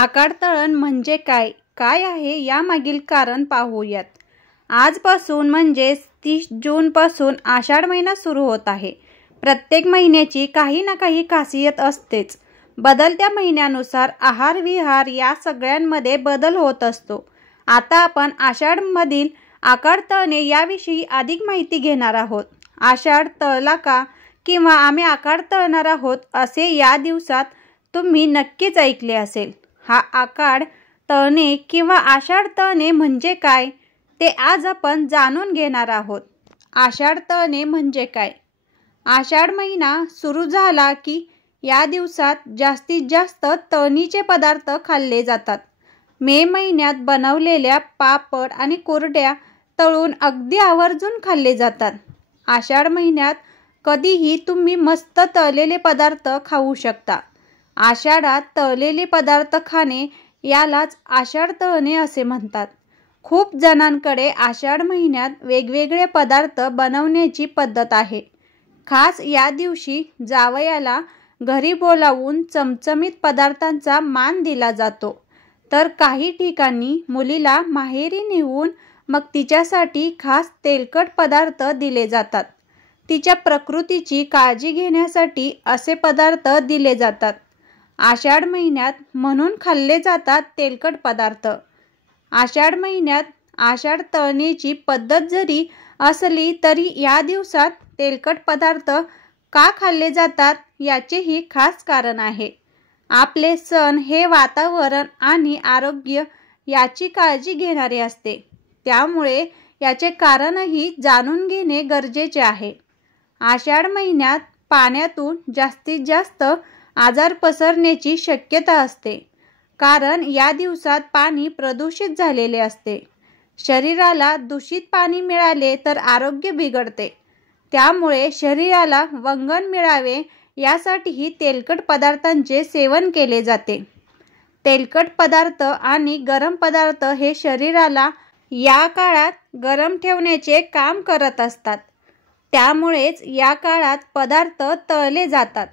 आकाड तळण म्हणजे काय? काय आहे यामागील कारण पाहूयात. आजपासून म्हणजेच 30 जूनपासून आषाढ महिना सुरू होत आहे. प्रत्येक महिन्याची काही ना काही खासियत असतेच. बदलत्या महिन्यानुसार आहार-विहार या सगळ्यांमध्ये बदल होत असतो. आता आपण आषाढमधील आकाड तळणे याविषयी अधिक माहिती घेणार आहोत. आषाढ तळला का किंवा आम्ही आकाड तळणार आहोत असे या दिवसात तुम्ही नक्कीच ऐकले असेल. हा आकाड तळणे किंवा आषाढ तळणे म्हणजे काय ते आज आपण जाणून घेणार आहोत. आषाढ तळणे म्हणजे काय? आषाढ महिना सुरू झाला की या दिवसात जास्तीत जास्त तळणीचे पदार्थ खाल्ले जातात. मे महिन्यात बनवलेल्या पापड आणि कुरड्या तळून अगदी आवर्जून खाल्ले जातात. आषाढ महिन्यात कधीही तुम्ही मस्त तळलेले पदार्थ खाऊ शकता. आषाढात तळलेले पदार्थ खाणे यालाच आषाढ तळणे असे म्हणतात. खूप जणांकडे आषाढ महिन्यात वेगवेगळे पदार्थ बनवण्याची पद्धत आहे. खास या दिवशी जावयाला घरी बोलावून चमचमीत पदार्थांचा मान दिला जातो. तर काही ठिकाणी मुलीला माहेरी नेऊन मग तिच्यासाठी खास तेलकट पदार्थ दिले जातात. तिच्या प्रकृतीची काळजी घेण्यासाठी असे पदार्थ दिले जातात. आषाढ महिन्यात म्हणून खाल्ले जातात तेलकट पदार्थ. आषाढ महिन्यात आषाढ तळण्याची पद्धत जरी असली तरी या दिवसात तेलकट पदार्थ का खाल्ले जातात याचेही खास कारण आहे. आपले सण हे वातावरण आणि आरोग्य याची काळजी घेणारे असते. त्यामुळे याचे कारणही जाणून घेणे गरजेचे आहे. आषाढ महिन्यात पाण्यातून जास्तीत जास्त आजार पसरण्याची शक्यता असते. कारण या दिवसात पाणी प्रदूषित झालेले असते. शरीराला दूषित पाणी मिळाले तर आरोग्य बिघडते. त्यामुळे शरीराला वंगण मिळावे यासाठीही तेलकट पदार्थांचे सेवन केले जाते. तेलकट पदार्थ आणि गरम पदार्थ हे शरीराला या काळात गरम ठेवण्याचे काम करत असतात. त्यामुळेच या काळात पदार्थ तळले जातात.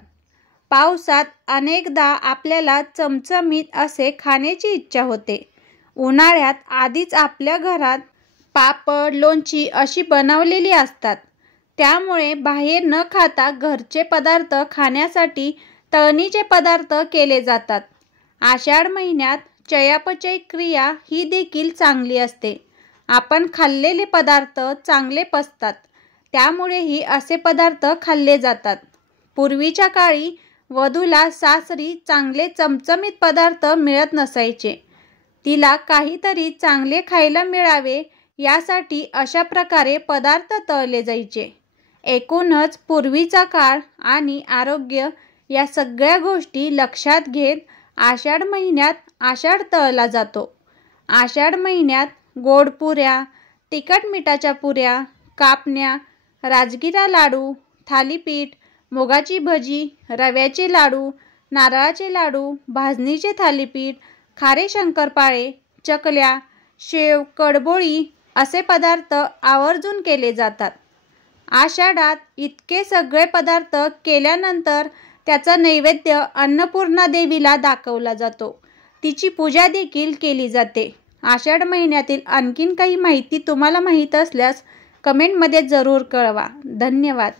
पावसात अनेकदा आपल्याला चमचमीत असे खाण्याची इच्छा होते. उन्हाळ्यात आधीच आपल्या घरात पापड, लोणची अशी बनवलेली असतात. त्यामुळे बाहेर न खाता घरचे पदार्थ खाण्यासाठी तळणीचे पदार्थ केले जातात. आषाढ महिन्यात चयापचय क्रिया ही देखील चांगली असते. आपण खाल्लेले पदार्थ चांगले पचतात. त्यामुळेही असे पदार्थ खाल्ले जातात. पूर्वीच्या काळी वधूला सासरी चांगले चमचमीत पदार्थ मिळत नसायचे. तिला काहीतरी चांगले खायला मिळावे यासाठी अशा प्रकारे पदार्थ तळले जायचे. एकूणच पूर्वीचा काळ आणि आरोग्य या सगळ्या गोष्टी लक्षात घेत आषाढ महिन्यात आषाढ तळला जातो. आषाढ महिन्यात गोड पुऱ्या, तिखट मिठाच्या पुऱ्या, कापण्या, राजगिरा लाडू, थालीपीठ, मुगाची भजी, रव्याचे लाडू, नारळाचे लाडू, भाजणीचे थालीपीठ, खारे शंकरपाळे, चकल्या, शेव, कडबोळी असे पदार्थ आवर्जून केले जातात. आषाढात इतके सगळे पदार्थ केल्यानंतर त्याचा नैवेद्य अन्नपूर्णा देवीला दाखवला जातो. तिची पूजा देखील केली जाते. आषाढ महिन्यातील आणखीन काही माहिती तुम्हाला माहीत असल्यास कमेंटमध्ये जरूर कळवा. धन्यवाद.